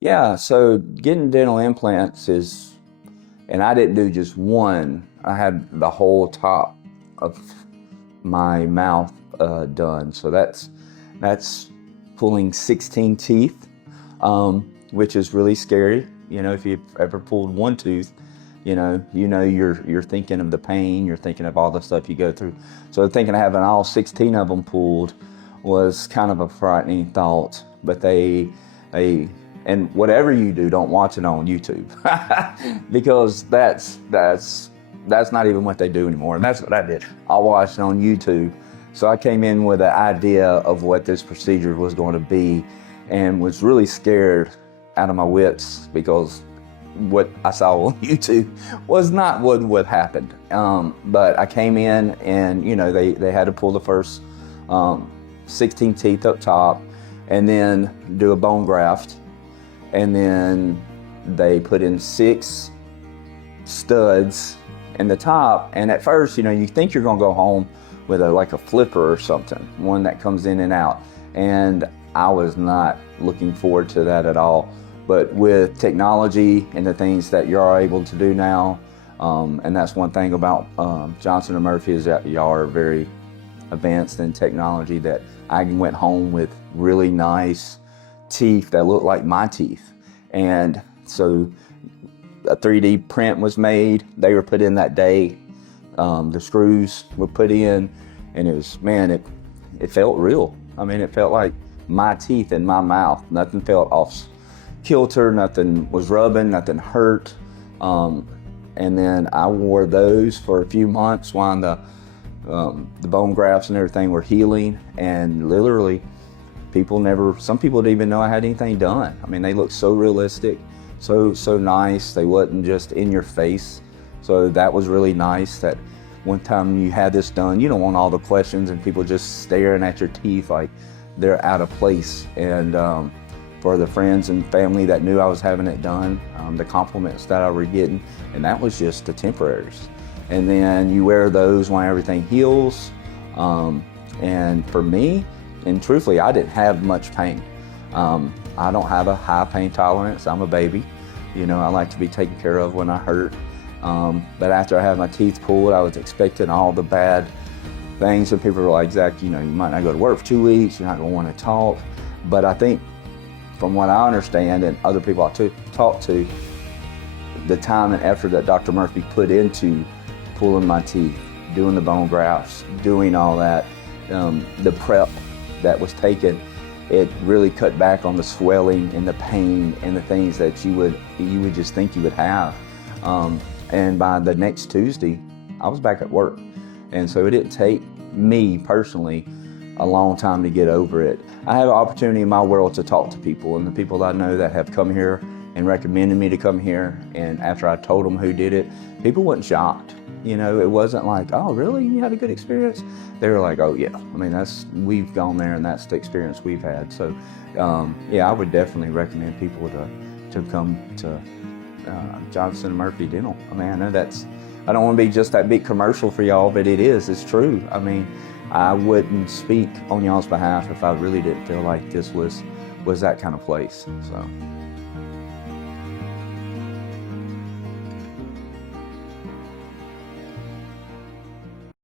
Yeah, so getting dental implants is, and I didn't do just one. I had the whole top of my mouth done. So that's pulling 16 teeth, which is really scary. You know, if you've ever pulled one tooth, you're thinking of the pain, you're thinking of all the stuff you go through. So thinking of having all 16 of them pulled was kind of a frightening thought. But they and whatever you do, don't watch it on YouTube because that's not even what they do anymore. And that's what I did. I watched it on YouTube. So I came in with an idea of what this procedure was going to be and was really scared out of my wits because what I saw on YouTube was not what happened. But I came in and, they had to pull the first 16 teeth up top and then do a bone graft. And then they put in 6 studs in the top. And at first, you think you're gonna go home with like a flipper or something, one that comes in and out. And I was not looking forward to that at all. But with technology and the things that you're able to do now, and that's one thing about Johnston & Murphy is that y'all are very advanced in technology, that I went home with really nice teeth that looked like my teeth. And so a 3D print was made. They were put in that day. The screws were put in, and it was, man, it felt real. I mean, it felt like my teeth in my mouth. Nothing felt off kilter, nothing was rubbing, nothing hurt. And then I wore those for a few months while the bone grafts and everything were healing, and literally some people didn't even know I had anything done. I mean, they looked so realistic, so nice. They wasn't just in your face. So that was really nice that one time you had this done, you don't want all the questions and people just staring at your teeth like they're out of place. And for the friends and family that knew I was having it done, the compliments that I were getting, and that was just the temporaries. And then you wear those when everything heals. And for me, and truthfully, I didn't have much pain. I don't have a high pain tolerance. I'm a baby. I like to be taken care of when I hurt. But after I had my teeth pulled, I was expecting all the bad things. And people were like, Zach, you might not go to work for 2 weeks. You're not going to want to talk. But I think from what I understand and other people I talked to, the time and effort that Dr. Murphy put into pulling my teeth, doing the bone grafts, doing all that, the prep that was taken, it really cut back on the swelling and the pain and the things that you would just think you would have. And by the next Tuesday, I was back at work. And so it didn't take me personally a long time to get over it. I have an opportunity in my world to talk to people, and the people that I know that have come here and recommended me to come here, and after I told them who did it, people weren't shocked. It wasn't like, oh, really? You had a good experience? They were like, oh, yeah. I mean, we've gone there, and that's the experience we've had. So, yeah, I would definitely recommend people to come to Johnston Murphy Dental. I mean, I know I don't want to be just that big commercial for y'all, but it's true. I mean, I wouldn't speak on y'all's behalf if I really didn't feel like this was that kind of place. So.